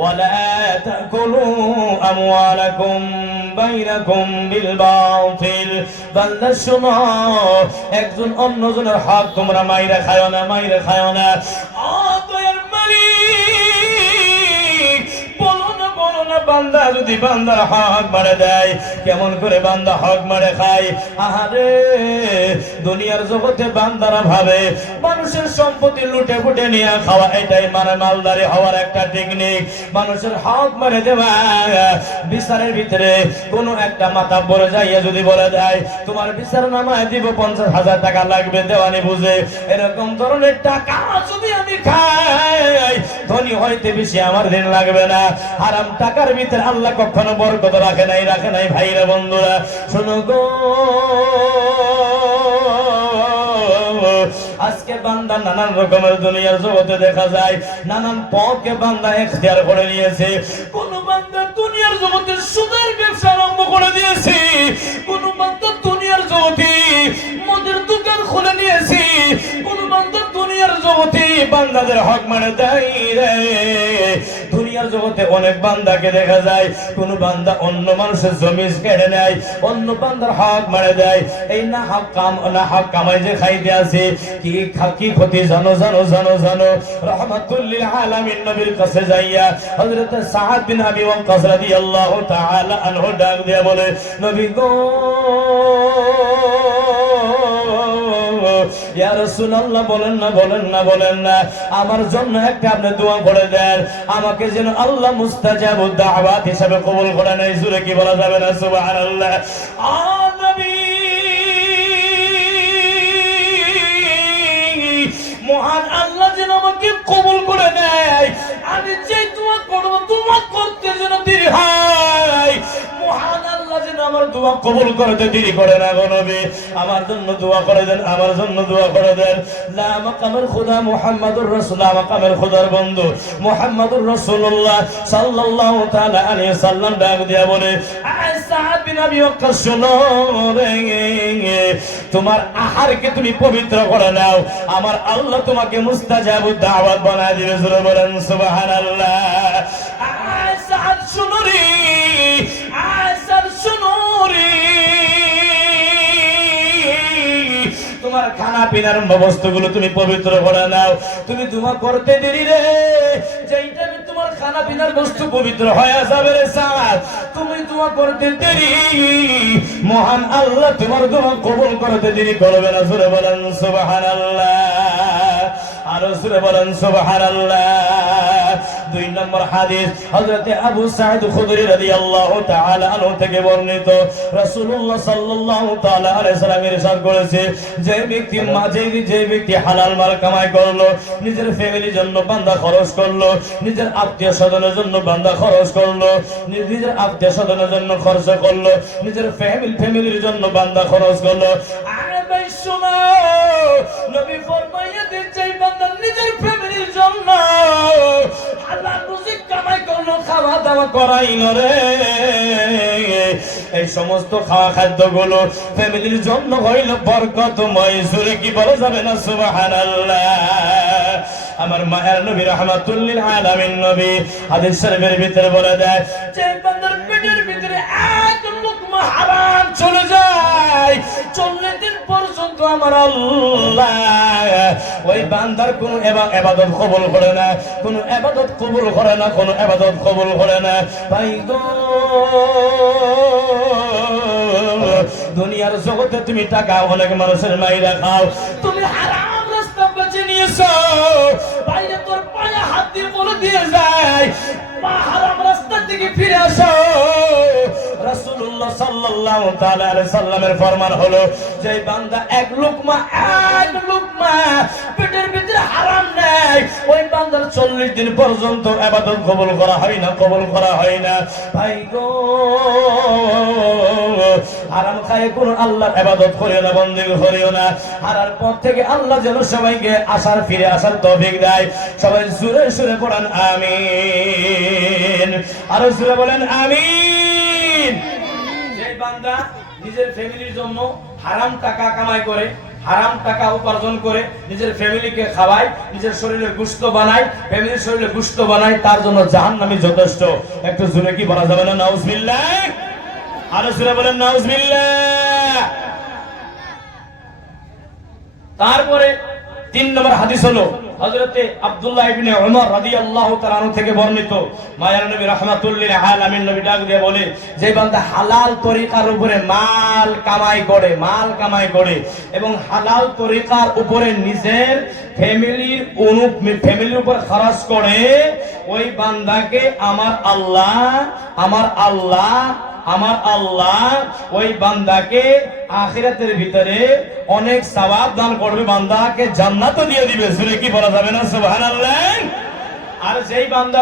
ولا تأكلوا أموالكم بينكم بالباطل বান্দা শোনো একজন অন্যজনের হক তোমরা মাইরা খায়ো না দয়ার মালিক বলো না বান্দা যদি বান্দার হক মারে দেয় কেমন করে বান্দা হক মারে খায় আহারে দুনিয়ার জগতে বান্দারা ভাবে মানুষের সম্পত্তি লুটে ফুটে নিয়ে খাওয়া এটাই মানে মালদারি হওয়ার একটা টেকনিক মানুষের হক মারে দেওয়া বিচারের ভিতরে কোনো একটা মাথা পড়ে যাইয়া যদি বলে দেয় তোমার বিচার নামায় দিব 50,000 টাকা লাগবে দেওয়ানি বুঝে এরকম ধরনের টাকা যদি আমি খাই ধনী হইতে বেশি আমার দিন লাগবে না হারাম টাকার ভিতরে আল্লাহ কখনো বরকত রাখে নাই ভাইরা বন্ধুরা শোনো গো আজকে বান্দা নানান রকমের দুনিয়ার জগতে দেখা যায় নানান পথকে বান্দা ইখতিয়ার করে নিয়েছে কোন বান্দা দুনিয়ার জগতে সুদের ব্যবসা আরম্ভ করে দিয়েছে কোন বান্দা দুনিয়ার জগতে মদের দোকান খুলে নিয়েছে কোন বান্দা দুনিয়ার জগতে বান্দাদের হক মানে দেয় রে দুনিয়ার জগতে অনেক বান্দাকে দেখা যায় কোন বান্দা অন্য মানুষের জমি কেড়ে নেয় অন্য বান্দার হক মানে দেয় এই না হক কামাই যে খাইতে আছে কি ক্ষতি জানো রাহমাতুল লিল আলামিন নবীর কাছে যাইয়া হযরত সাদ বিন আবি ওয়াক্কাস রাদিয়াল্লাহু তাআলা আনহু ডাক দিয়া বলে নবী গো ইয়া রাসূলুল্লাহ বলেন না আমার জন্য একটা আপনি দোয়া করে দেন আমাকে যেন আল্লাহ মুস্তাজাবুদ দাওয়াত হিসেবে কবুল করে নেয় জোরে কি বলা যাবে না সুবহানাল্লাহ নবী মহান আল্লাহ যেন আমাকে কবুল করে নেয় আমি যে দোয়া করব দোয়া করতে যেন দেরি হয় মহান আল্লাহ যেন আমার দোয়া কবুল করতে দেরি করে না গো নবী আমার জন্য দোয়া করে দেন লা মাকামের খোদা মুহাম্মাদুর রাসূলুল্লাহ মাকামের খোদার বন্ধু মুহাম্মাদুর রাসূলুল্লাহ সাল্লাল্লাহু তাআলা আলাইহি সাল্লাম ডাক দিয়া বলে সাদ বিন আবি ওয়াক্কাস শোনো রে তোমার আহারকে তুমি পবিত্র করে নাও আমার আল্লাহ তোমাকে মুস্তাজাবুদ দাওয়াত বানায় দিবে জোরে বলেন সুবহানাল্লাহ সাদ শোনো রে তোমার খানা পিনার বস্তুগুলো তুমি পবিত্র করে নাও তুমি দোয়া করতে দেরি রে যেইটা তোমার খানা পিনার বস্তু পবিত্র হয়ে যাবে রে সাদ তুমি দোয়া করতে দেরি মহান আল্লাহ তোমার দোয়া কবুল করতে দেরি করবে না জোরে বলেন সুবহানাল্লাহ আর জোরে বলেন সুবহানাল্লাহ 2 নম্বর হাদিস হযরত আবু সাঈদ খুদরি রাদিয়াল্লাহু তাআলা আনহু থেকে বর্ণিত রাসূলুল্লাহ সাল্লাল্লাহু তাআলা আলাইহি সাল্লাম ইরশাদ করেছে যে ব্যক্তি হালাল মাল কামাই করলো নিজের ফ্যামিলির জন্য বান্দা খরচ করলো নিজের আত্মীয় স্বজনের জন্য বান্দা খরচ করলো নিজের আত্মীয় স্বজনের জন্য খরচ করলো নিজের ফ্যামিলির জন্য বান্দা খরচ করলো আরে ভাই শোনো নবী ফরমাইয়া দিয়েছে বান্দা নিজের ফ্যামিলির জন্য হালাল রুজি কামাই করলো খাওয়া দাওয়া করাইলো রে এই সমস্ত খাওয়া খাদ্যগুলো ফ্যামিলির জন্য হইল বরকতময় জোরে কি বলা যাবে না সুবহানাল্লাহ আমার মায়ের নবী রাহমাতুল লিল আলামিন নবী হাদিস শরীফের ভিতরে বলে দেয় যে বান্দার পেটের ভিতরে এক লুকমা হারাম চলে যায় 40 দিন পর্যন্ত আমার আল্লাহ ওই বান্দার কোনো ইবাদত কবুল করে না কোনো ইবাদত কবুল করে না ভাই গো দুনিয়ার জগতে তুমি টাকা অনেক মানুষের মাইরা খাও তুমি হারাম রাস্তা বেছে নিয়েছো বাইরে তোর পায়ে হাত দিয়ে বলে দিয়ে যায় হারাম রাস্তা থেকে ফিরে আসো রাসূলুল্লাহ সাল্লাল্লাহু তাআলা আলাইহি সাল্লামের ফরমান হলো যে বান্দা এক লুকমা পেটের ভিতরে হারাম নেই ওই বান্দার 40 দিন পর্যন্ত ইবাদত কবুল করা হয় না ভাই গো হারাম খায় কোন আল্লাহর ইবাদত করিও না বন্দেগী করিও না হারার পথ থেকে আল্লাহ যেন সবাইকে ফিরে আসার তৌফিক দেয় সবাই জোরে জোরে পড়েন আমিন আর জোরে বলেন আমিন যে বান্দা নিজের ফ্যামিলির জন্য হারাম টাকা কামাই করে হারাম টাকা উপার্জন করে নিজের ফ্যামিলিকে খাওয়ায়, নিজের শরীরের গোশত বানায়, ফ্যামিলির শরীরে গোশত বানায়, তার জন্য জাহান্নামী যথেষ্ট। একটু জোরে কি বলা যাবে না নাউজুবিল্লাহ? আরো জোরে বলেন নাউজুবিল্লাহ। তারপরে 3 নম্বর হাদিস হলো হযরতে আব্দুল্লাহ ইবনে উমর রাদিয়াল্লাহু তাআলা আনহু থেকে বর্ণিত, মায়ার নবী রাহমাতুল লিল আলামিন নবী ডাক দিয়ে বলে, যে বান্দা হালাল তরিকার উপরে মাল কামাই করে এবং হালাল তরিকার উপরে নিজের ফ্যামিলির উপর খরচ করে, ওই বান্দাকে আমার আল্লাহ ওই বান্দাকে আখিরাতের ভিতরে অনেক সওয়াব দান করবে, বান্দাকে জান্নাতও দিয়ে দিবে। শুনে কি বলা যাবে না সুবহানাল্লাহ? আর যেই বান্দা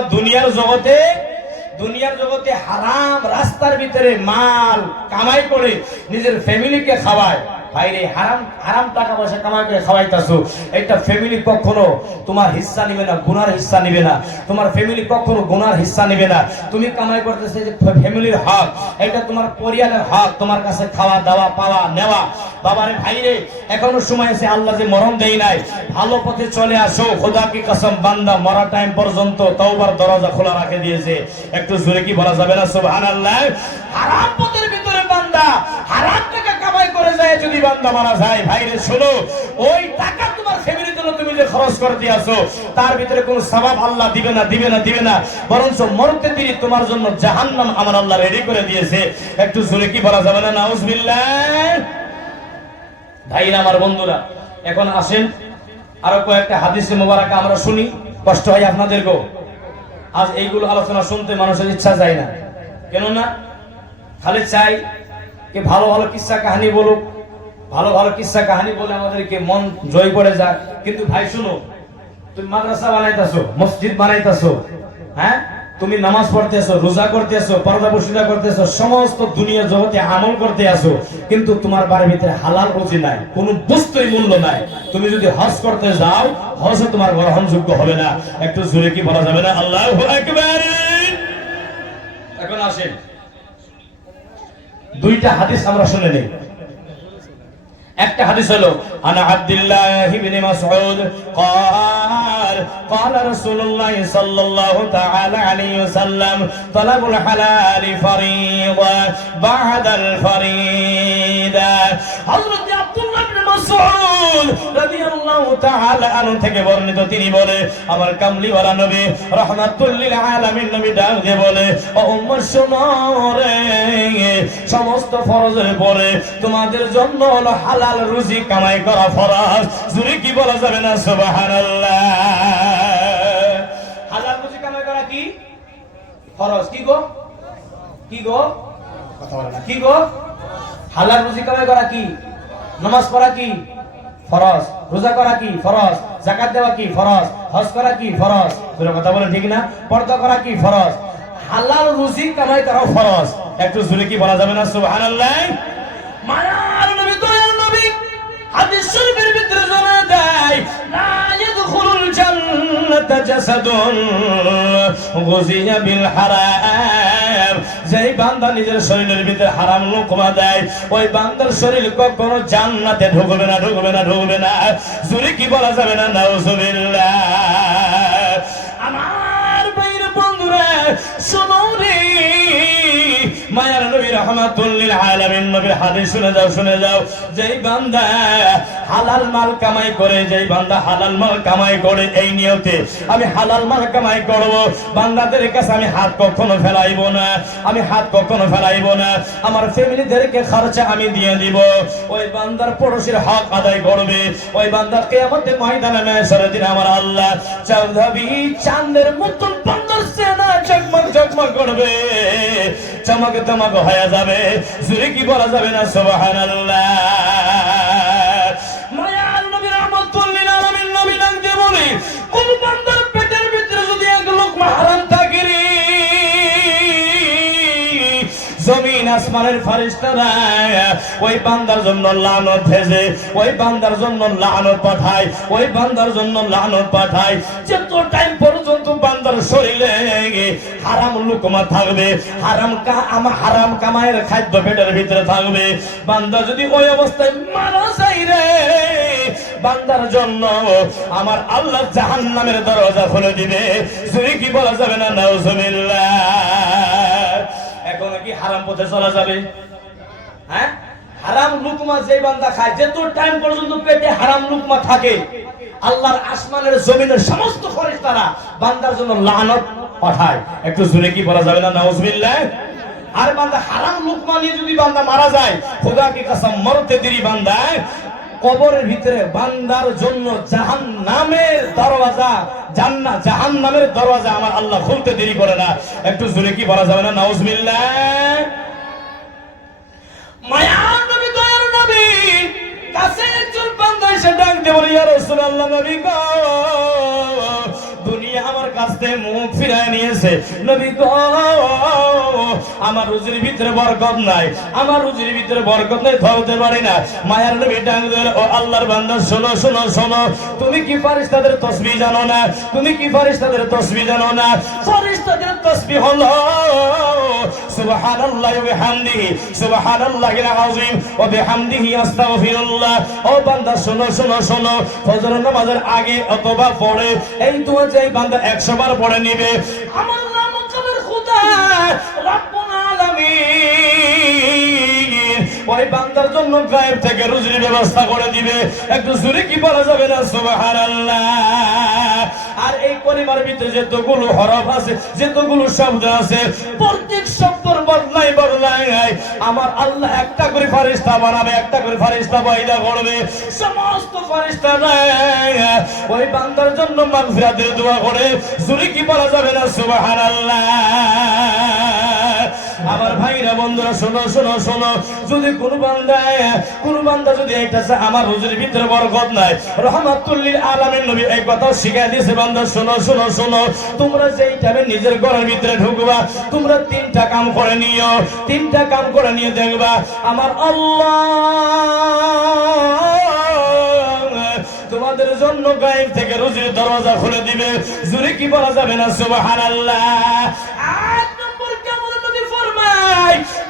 দুনিয়ার জগতে হারাম রাস্তার ভিতরে মাল কামাই করে নিজের ফ্যামিলিকে খাওয়ায়, ভাইরে হারাম টাকা পয়সা কামাই করে খাওয়াইতাছো, একটা ফ্যামিলি কখনো তোমার হিস্সা নিবে না, গুনার হিস্সা নিবে না। তোমার ফ্যামিলি কখনো গুনার হিস্সা নিবে না। তুমি কামাই করতেছে যে ফ্যামিলির হক, এটা তোমার পরিবারের হক, তোমার কাছে খাওয়া দাওয়া পাওয়া নেওয়া। বাবারে ভাইরে, এখনো সময় আছে, আল্লাহ যে মরণ দেই নাই, ভালো পথে চলে আসো। খোদা কি কসম, বান্দা মরা টাইম পর্যন্ত তওবার দরজা খোলা রাখে দিয়েছে। একটু জোরে কি বলা যাবে না সুবহানাল্লাহ? হারাম পথের ভিতরে বান্দা হারাম টাকা কামাই করে যায়, যদি বান্দা মারা যায়, ভাইরে শোনো, ওই টাকা তোমার ফ্যামিলির জন্য তুমি যে খরচ করে দিয়েছো, তার ভিতরে কোনো সওয়াব আল্লাহ দিবে না, বরঞ্চ মরতে দেরি তোমার জন্য জাহান্নাম আমার আল্লাহ রেডি করে দিয়েছে। একটু জোরে কি বলা যাবে না নাউজুবিল্লাহ? ভাইরা আমার বন্ধুরা, এখন আসেন আরো কয়েকটা হাদিসে মোবারক আমরা শুনি। কষ্ট হয় আপনাদেরকেও, আজ এইগুলো আলোচনা শুনতে মানুষের ইচ্ছা যায় না, কেন না? খালি চাই কি ভালো ভালো কিস্সা কাহিনী বলুক, ভালো কিস্সা কাহিনী বলে আমাদেরকে মন জয় করে যাক। কিন্তু ভাই শুনো, তুমি মাদ্রাসা বানাইতেছো, মসজিদ বানাইতেছো, হ্যাঁ, তুমি নামাজ পড়তেছো, রোজা করতেছো, পর্দা পর্দা করতেছো, সমস্ত দুনিয়া জগতে আমল করতে আসো, কিন্তু তোমার বাড়ির ভিতরে হালাল রুজি নাই, কোনো বস্তুর মূল্য নাই। তুমি যদি হজ করতে যাও, হজে তোমার গ্রহণযোগ্য হবে না। একটু জোরে কি বলা যাবে না আল্লাহু আকবার? এখন আসেন দুইটা হাদিস আমরা শুনে নেই। একটা হাদিস হলো আনা আব্দুল্লাহ ইবনে মাসউদ قال رسول الله صلى الله تعالى عليه وسلم طلب الحلال فريضة بعد الفريضة। হযরত আব্দুল্লাহ ইবনে মাসউদ রাদিয়াল্লাহু তাআলা আনহু থেকে বর্ণিত, তিনি বলে, আমার কামলিওয়ালা নবী রাহমাতুল লিল আলামিন নবী ডাক দিয়ে বলে, ও উম্মত শোনো রে, সমস্ত ফরজের পরে তোমাদের জন্য হলো হালাল রুজি কামাই করা ফরজ। জোরে কি বলা যাবে না সুবহানাল্লাহ? হালাল রুজি কামাই করা কি ফরজ? কি গো কথা বলে না, কি গো? হালাল রুজি কামাই করা কি? নামাজ পড়া কি ফরজ, রোজা করা কি ফরজ, যাকাত দেওয়া কি ফরজ, হজ করা কি ফরজ। পুরো কথা বলেন ঠিক না? পর্দা করা কি ফরজ, হালাল রুজি কামাই করা ফরজ। একটু জোরে কি বলা যাবে না সুবহানাল্লাহ? মায়ার নবী, দয়ার নবী হাদিস শরীফের ভিতরে জানা দেয়, লা ইয়াদখুলুল জান্নাতা জাসাদুন গুযিয়া বিল হারাম। যেই বান্দা নিজের শরীরের ভিতরে হারাম লোকমা দেয়, ওই বান্দার শরীর কখনো জান্নাতে ঢুকবে না। জোরে কি বলা যাবে না নাউজুবিল্লাহ? আমার ভাইয়ের বন্ধুরা শোনো রে, মায়ার নবী রাহমাতুল লিল আলামিন নবীর হাদিস শুনে যাও। যেই বান্দা হালাল মাল কামাই করে এই নিয়তে আমি হালাল মাল কামাই করব, বান্দাদের কাছে আমি হাত কখনো ফেলাইব না, আমার ফ্যামিলিদেরকে খরচা আমি দিয়ে দিব। ওই বান্দার পড়োশীর হক আদায় করবে, ওই বান্দা কিয়ামতের ময়দানে মাহশরের দিন আমার আল্লাহ চাঁদের মতন বান্দার সেনা ঝকমক করবে, চমক হয়ে যাবে। জোরে কি বলা যাবে না সুবহানাল্লাহ? মায়ার নবী রাহমাতুল লিল আলামিন নবী ডাক দিয়ে বলে, কোন বান্দার পেটের ভিতরে যদি এক লোকমা হারাম থাকে রে, জমিন আসমানের ফেরেশতারা ওই বান্দার জন্য লানত ভেজে, ওই বান্দার জন্য লানত পাঠায়, যত টাইম পর্যন্ত বান্দা বান্দার শরীরে হারাম লুকমা থাকবে, হারাম কামায়ের খাদ্য পেটের ভিতরে থাকবে, বান্দা যদি ওই অবস্থায় মারা যায় রে, বান্দার জন্য আমার আল্লাহ জাহান্নামের দরজা খুলে দিবে। যদি কি বলা যাবে না নাউজুবিল্লাহ? এখন কি হারাম পথে চলা যাবে? হ্যাঁ, হারাম লুকমা যে বান্দা খায়, যত টাইম পর্যন্ত পেটে হারাম লুকমা থাকে, আল্লাহর আসমানের জমিনের সমস্ত ফেরেশতারা বান্দার জন্য লানত পাঠায়। একটু জোরে কি বলা যাবে না নাউজুবিল্লাহ? আর বান্দা হারাম লুকমা নিয়ে যদি বান্দা মারা যায়, খোদা কি কসম, মরতে দেরি বান্দায় কবরের ভিতরে বান্দার জন্য জাহান্নামের দরওয়াজা, জাহান্নামের দরওয়াজা আমার আল্লাহ খুলতে দেরি করে না। একটু জোরে কি বলা যাবে না নাউজুবিল্লাহ? মায়ার নবী, দয়ার নবী কাছে একজন বান্দা এসে ডাক দিয়ে বলে, ইয়া রাসূলুল্লাহ, নবী গো, দুনিয়া আমার কাছ থেকে মুখ ফিরায় নিয়েছে। নবী গো, আমার রুজির ভিতরে বরকত নাই, আমার রুজির ভিতরে বরকত নাই, ধরতে পারি না। মায়ার নবী ডাক দিয়ে, ও আল্লাহর বান্দা, শোনো শোনো শোনো, তুমি কি ফারিস্তাদের তাসবিহ জানো না? তুমি কি ফারিস্তাদের তাসবিহ জানো না? ফারিস্তাদের তাসবিহ হলো সুবহানাল্লাহি ওয়া বিহামদিহি, সুবহানাল্লাহিল আযীম ওয়া বিহামদিহি আস্তাগফিরুল্লাহ। ও বান্দা শোনো শোনো শোনো, ফজর নামাজের আগে অথবা পরে এই দোয়া যে বান্দা 100 বার পড়ে নিবে, আমার নাম কবর খোদা রব্বুল আলামিন ওই বান্দার জন্য গায়েব থেকে রুজির ব্যবস্থা করে দিবে। একটু জোরে কি বলা যাবে না সুবহানাল্লাহ? আর এই পরিবারের ভিতরে যতগুলো হরফ আছে, যতগুলো শব্দ আছে, প্রত্যেক শব্দর বদলাই আমার আল্লাহ একটা করে ফারিস্তা বানাবে, একটা করে ফারিস্তা পয়দা করবে। সমস্ত ফারিস্তা ওই বান্দার জন্য মাগফিরাতের দোয়া করে। জোরে কি বলা যাবে না সুবহানাল্লাহ? আমার ভাইরা, বন্ধুরা, শোনো শোনো শোনো, যদি কোন বান্দা যদি এটা চায় আমার রুজির ভিতরে বরকত নাই, রাহমাতুল লিল আলামিন নবী এই কথা শিখাই দিয়েছে, বান্দা শোনো শোনো শোনো, তোমরা যেই টাইমে নিজের ঘরের ভিতরে ঢুকবা, তোমরা 3টা কাম করে নিও, 3টা কাম করে নিয়ে দেখবা আমার আল্লাহ তোমাদের জন্য গায়েব থেকে রুজির দরজা খুলে দিবে। জোরে কি বলা যাবে না সুবহানাল্লাহ?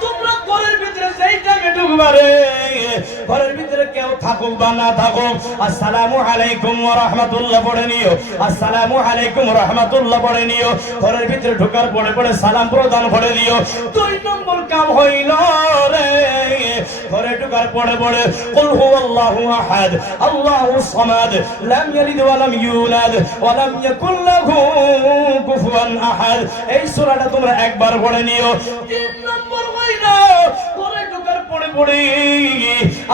তোমরা ঘরের ভিতরে যেই টাইমে ঢুকবা রে, ঘরের ভিতরে কেউ থাকুক বা না থাকুক, আসসালামু আলাইকুম ওয়া রাহমাতুল্লাহ পড়ে নিও, আসসালামু আলাইকুম ওয়া রাহমাতুল্লাহ পড়ে নিও। ঘরের ভিতরে ঢোকার পরে পরে সালাম প্রদান করে দিও। 2 নম্বর কাম হইল রে, ঘরে ঢোকার পরে পরে কুল হুয়াল্লাহু আহাদ আল্লাহুস সামাদ লাম ইয়ালিদ ওয়া লাম ইউলাদ ওয়া লাম ইয়াকুল লাহু কুফুয়ান আহাদ। এই সূরাটা তোমরা একবার পড়ে নিও। 3 নম্বর হইল, ঘরে ঢোকার পরে পরে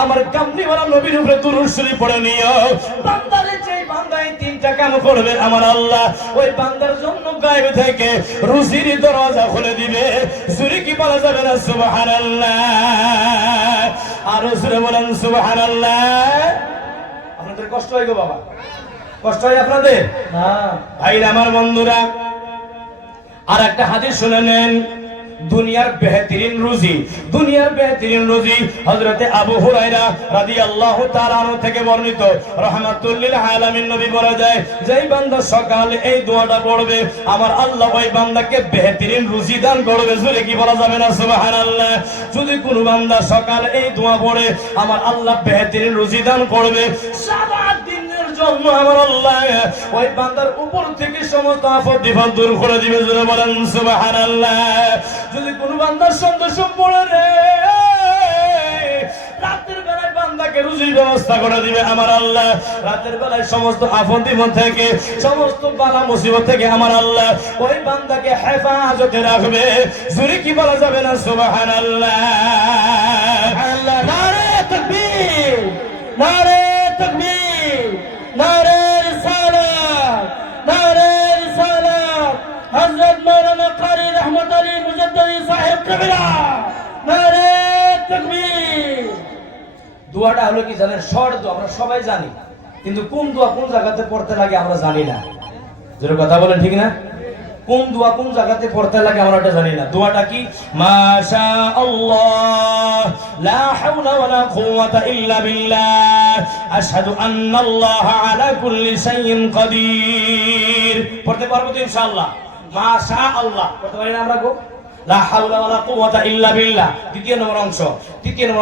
আমার কামলিওয়ালা নবীর উপরে দুরূদ শরীফ পড়ে নিও। বান্দারে যেই বান্দা এই 3টা কাম করবে, আমার আল্লাহ ওই বান্দার জন্য গায়েব থেকে রুজির দরজা খুলে দিবে। জোরে কি বলা যাবে না সুবহানাল্লাহ? আরো জোরে বলেন সুবহানাল্লাহ। আপনাদের কষ্ট হয় গো বাবা, কষ্ট হয় আপনাদের? না ভাইরা, আমার বন্ধুরা, আর একটা হাদিস শুনে নেন। দুনিয়ার বেহতরিন রুজি হযরতে আবু হুরায়রা রাদিয়াল্লাহু তাআলা আনহু থেকে বর্ণিত, রাহমাতুল লিল আলামিন নবী বলে যায়, যেই বান্দা সকালে এই দোয়াটা পড়বে, আমার আল্লাহ ওই বান্দাকে বেহতরিন রুজি দান করবে। জোরে কি বলা যাবে না সুবহানাল্লাহ? যদি কোনো বান্দা সকালে এই দোয়া পড়ে, আমার আল্লাহ বেহতরিন রুজি দান করবে। সারা দিনের জন্য আমার আল্লাহ ওই বান্দার উপর থেকে সমস্ত আফত বিপদ দূর করে দিবে। জোরে বলেন সুবহানাল্লাহ। যদি কোন বান্দার সন্তোষ পড়ে রে, রাতের বেলায় বান্দাকে রুজির ব্যবস্থা করে দিবে আমার আল্লাহ। রাতের বেলায় সমস্ত আফত বিপদ থেকে, সমস্ত বালা মুসিবত থেকে আমার আল্লাহ ওই বান্দাকে হেফাজতে রাখবে। জোরে কি বলা যাবে না সুবহানাল্লাহ? আল্লাহ, নারে তাকবীর, নারে তাকবীর, নারে রিসালাত, নারে রিসালাত। হযরত মাওলানা কারি রহমত আলী মুজাদ্দিদি সাহেব কবিরা, নারে তাকবীর। দোয়াটা হলো কি জানেন? শর্ট দোয়া, আমরা সবাই জানি, কিন্তু কোন দোয়া কোন জায়গাতে পড়তে লাগে আমরা জানি না। যেটা কথা বলেন ঠিক না? কোন দোয়া কোন জায়গাতে পড়তে লাগে আমরা এটা জানি না। দোয়াটা কি? মাশা আল্লাহ লা হাওলা ওয়ালা কুওয়াতা ইল্লা বিল্লাহ আশহাদু আন্নাল্লাহা আলা কুল্লি শাইইন কাদির। পড়তে পারবো তো ইনশাআল্লাহ? মাশা আল্লাহ পড়তে পারি না আমরা গো? লা হাওলা ওয়ালা কুওয়াতা ইল্লা বিল্লাহ। তৃতীয় নম্বর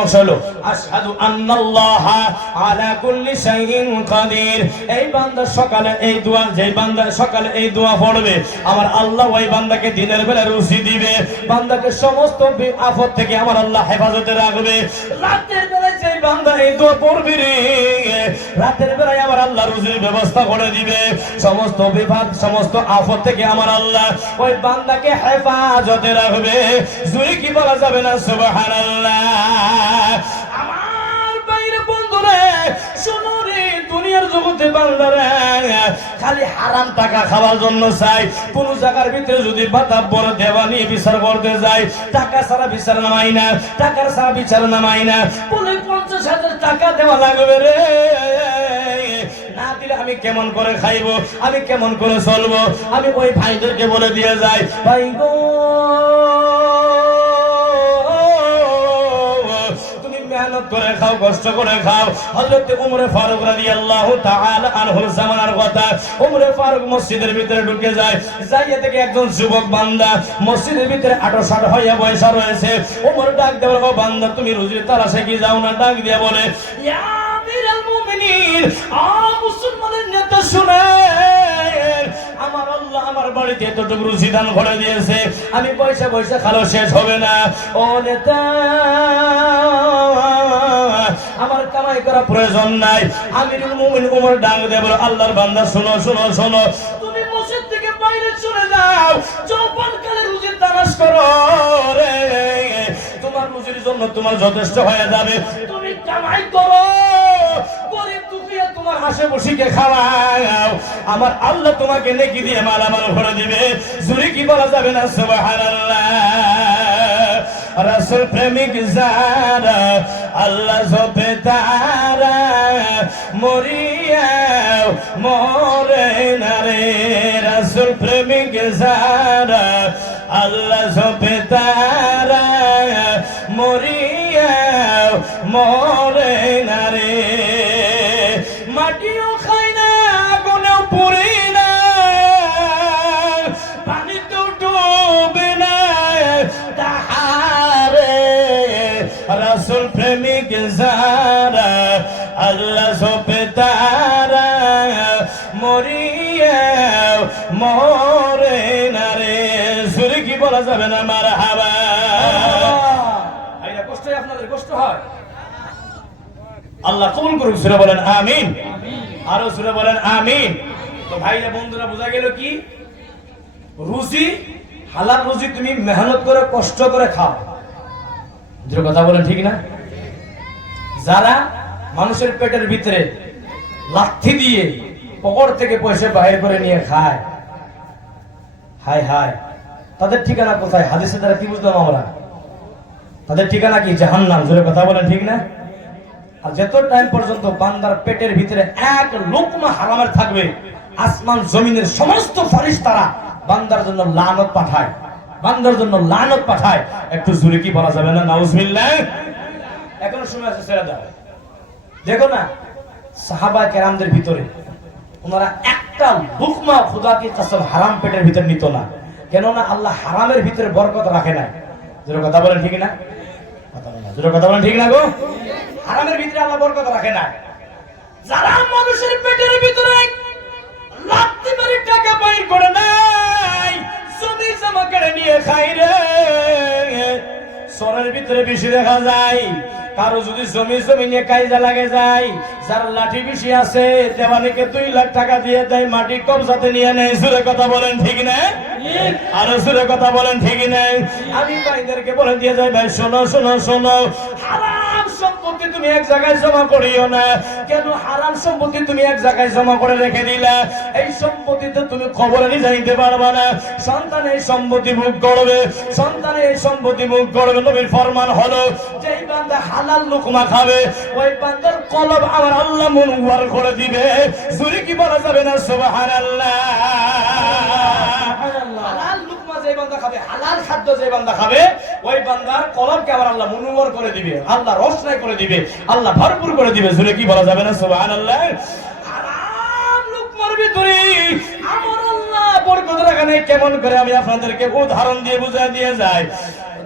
অংশ হলো আশহাদু আন্নাল্লাহা আলা কুল্লি শাইইন কাদির। এই বান্দা সকালে এই দোয়া, যে বান্দা সকালে এই দোয়া পড়বে, আমার আল্লাহ ওই বান্দাকে দিনের বেলা রুজি দিবে, বান্দাকে সমস্ত বিপদ থেকে আমার আল্লাহ হেফাজতে রাখবে। রাতের বেলায় যে বান্দা এই দোয়া পড়বে রে, রাতের বেলায় আমার আল্লাহ রুজির ব্যবস্থা করে দিবে, সমস্ত বিপদ সমস্ত আফত থেকে আমার আল্লাহ ওই বান্দাকে হেফাজতে রাখবে। জুরি কি বলা যাবে না সুবহানাল্লাহ? আমার বাইরে বন্ধুরা শোনো রে, দুনিয়ার জগতে বান্দারা খালি হারাম টাকা খাওয়ার জন্য চাই। কোন জায়গার ভিতরে যদি বাতাবর দেওয়ানি বিচার করতে যায়, টাকা ছাড়া বিচার নামাই না, টাকার ছাড়া বিচার নামাই না, বলে 50,000 টাকা দেওয়া লাগবে রে, না দিলে আমি কেমন করে খাইবো, আমি কেমন করে চলবো। আমি ওই ভাইদেরকে বলে দিয়ে যাই, ভাই গো তুমি মেহনত করে খাও, কষ্ট করে খাও। হযরত ওমর ফারুক রাদিয়াল্লাহু তাআলা আনহুর জামানার কথা, ওমর ফারুক মসজিদের ভিতরে ঢুকে যায়, যাইয়া থেকে একজন যুবক বান্দা মসজিদের ভিতরে 68 হইয়া বয়সা রয়েছে। ওমর ডাক দেওয়ার, ও বান্দা তুমি রুজির তালাশে কি যাও না? ডাক দিয়া বলে, ইয়া আমিরুল মুমিনিন, মুসলমানের নেতা শুনেন, আমার আল্লাহ আমার বাড়িতে এতটুকু রুজি দান করে দিয়েছে, আমি পয়সা পয়সা খালো শেষ হবে না। ও নেতা, আমার কামাই করা প্রয়োজন নাই। আমিরুল মুমিন ওমর ডাক দিয়ে বলে, আল্লাহর বান্দা শোনো শোনো শোনো, তুমি মসজিদ থেকে বাইরে চলে যাও, যৌবনকালে রুজির তালাশ করো রে, তোমার রুজির জন্য তোমার যথেষ্ট হয়ে যাবে। তুমি কামাই করো, গরিব দুঃখীয়া তোমার হাসে বসিকে খাওয়াও, আমার আল্লাহ তোমাকে নেকি দিয়ে মালামাল ভরে দিবে। জুরি কি বলা যাবে না সুবহানাল্লাহ? রাসূল প্রেমিক যারা, আল্লাহ জপে তারা, মরিয়াও মরে না রে। রাসূল প্রেমিক যারা, আল্লাহ জপে তারা, মরিয়াও মরে না রে। মাটিও খাই না, আগুনেও পুড়ি না, পানিতেও ডুবে না, তাহারে রাসূল প্রেমিক যারা, আল্লাহ জপে তারা, মরিয়াও মরে না রে। সুরে কি বলা যাবে না? মারহাবা। আইনা কষ্ট হয়, আপনাদের কষ্ট হয়, আল্লাহ কবুল করুক। সুরে বলেন আমিন। আরো সুরে বলেন আমিন। তো ভাইরা বন্ধুরা, বোঝা গেল কি? রুজি, হালাল রুজি তুমি মেহনত করে কষ্ট করে খাও। যে কথা বলেন ঠিক না? যারা মানুষের পেটের ভিতরে লাথি দিয়ে পকেট থেকে পয়সা বাহির করে নিয়ে খায়, হায় হায়, তাদের ঠিকানা কোথায়? হাদিসের দ্বারা কি বুঝলাম আমরা? তাদের ঠিকানা কি? জাহান্নাম। জোরে কথা বলেন ঠিক না? আর যত টাইম পর্যন্ত বান্দার পেটের ভিতরে এক লোকমা হারামের থাকবে, আসমান জমিনের সমস্ত ফেরেশতারা বান্দার জন্য লানত পাঠায়, বান্দার জন্য লানত পাঠায়। একটু জোরে কি বলা যাবে না? নাউজুবিল্লাহ। এখনো সময় আছে, ছেড়ে দাও। দেখো না, সাহাবা কেরামদের ভিতরে ওনারা একটা লুকমা খুদাকে কসম হারাম পেটের ভিতরে নিত না। কেননা আল্লাহ হারামের ভিতরে বরকত রাখে না। জোরে কথা বলেন ঠিক না? জোরে কথা বলেন ঠিক না গো? হারামের ভিতরে আল্লাহ বরকত রাখে না। যারা মানুষের পেটের ভিতরে লাত্তি মারি টাকা বাইর করে নাই, জমি জমা করে নিয়ে খাই রে, সরের ভিতরে বেশি দেখা যায়। কারো যদি জমি নিয়ে কায়দা লাগে যায়, যার লাঠি বেশি আছে দেওয়ানিকে 2 লাখ টাকা দিয়ে দেয়, মাটি কবজাতে নিয়ে নেয়। সুরে কথা বলেন ঠিক না? আরো সুরে কথা বলেন ঠিক না? আমি ভাইদেরকে বলে দিয়ে যাই, ভাই শোনো শোনো শোনো, হারাম সম্পত্তি তুমি এক জায়গায় জমা করিও না। কেন হারাম সম্পত্তি তুমি এক জায়গায় জমা করে রেখে দিলা? এই সম্পত্তিতে তুমি খবরে নিয়ে যাইতে পারবা না। সন্তান এই সম্পত্তি ভোগ করবে, সন্তান এই সম্পত্তি ভোগ করবে। নবীর ফরমান হলো, যেই বান্দা হালাল লুকমা খাবে, ওই বান্দার কলব আমার আল্লাহ মুনওয়ার করে দিবে। জোরে কি বলা যাবে না সুবহানাল্লাহ? বান্দা খাবে, হালাল খাদ্য যে বান্দা খাবে, ওই বান্দার কলবকে আবার আল্লাহ মুনওয়ার করে দিবে, আল্লাহ রোশনাই করে দিবে, আল্লাহ ভরপুর করে দিবে। জোরে কি বলা যাবে না সুবহানাল্লাহ? হারাম লুকমার ভিতরে আমার আল্লাহ বরকত রাখে নাই। কেমন করে আমি আপনাদেরকে উদাহরণ দিয়ে বুঝিয়ে দিয়ে যাই।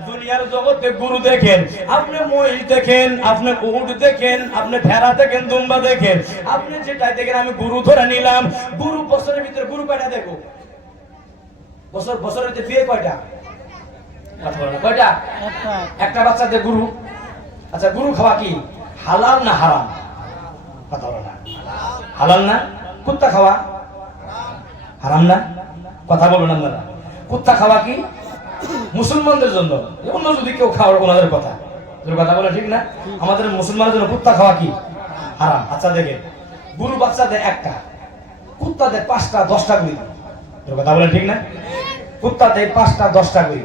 দুনিয়ার জগতে গরু দেখেন, আপনি মহিষ দেখেন, আপনি উট দেখেন, আপনি ভেড়া দেখেন, দুম্বা দেখেন, আপনি যেটাই দেখেন। আমি গরু ধরে নিলাম, গরু বছরের ভিতরে গরু কয়টা দেখো? বছরের ভিতরে বিয়ে কয়টা? কয়টা? একটা বাচ্চাদের গরু। আচ্ছা, গরু খাওয়া কি হালাল না হারাম? কথা বলো না। হালাল না? কুত্তা খাওয়া হারাম না? কথা বলবেন আপনারা। কুত্তা খাওয়া কি মুসলমানদের জন্য, অন্য যদি কেউ খাওয়ার ওনাদের কথা, কথা বলে ঠিক না? আমাদের মুসলমানের জন্য কুত্তা খাওয়া কি হারাম। আচ্ছা দেখেন, গরু বাচ্চা দেয় একটা, কুত্তা দেয় 5টা 10টা করে। কথা বলে ঠিক না? কুত্তা দেয় 5টা 10টা করে।